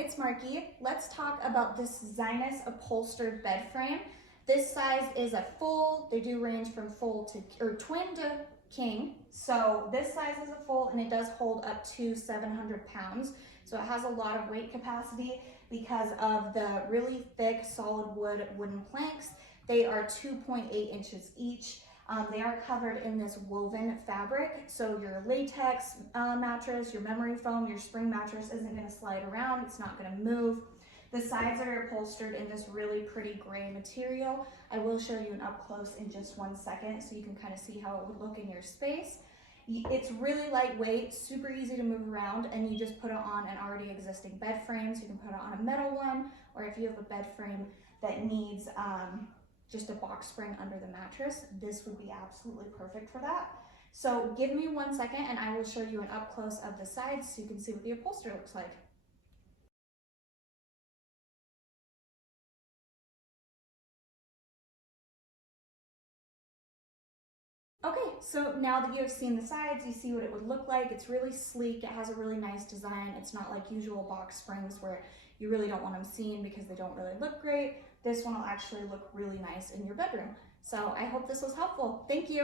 it's Marky. Let's talk about this ZINUS Upholstered bed frame. This size is a full, they do range from full to, or twin to king. So this size is a full and it does hold up to 700 pounds. So it has a lot of weight capacity because of the really thick solid wood wooden planks. They are 2.8 inches each. They are covered in this woven fabric, so your latex mattress, your memory foam, your spring mattress isn't going to slide around, it's not going to move. The sides are upholstered in this really pretty gray material. I will show you an up close in just 1 second so you can kind of see how it would look in your space. It's really lightweight, super easy to move around, and you just put it on an already existing bed frame. So you can put it on a metal one, or if you have a bed frame that needs just a box spring under the mattress, this would be absolutely perfect for that. So give me 1 second and I will show you an up close of the sides so you can see what the upholstery looks like. Okay, so now that you have seen the sides, you see what it would look like. It's really sleek, it has a really nice design. It's not like usual box springs where you really don't want them seen because they don't really look great. This one will actually look really nice in your bedroom. So I hope this was helpful. Thank you.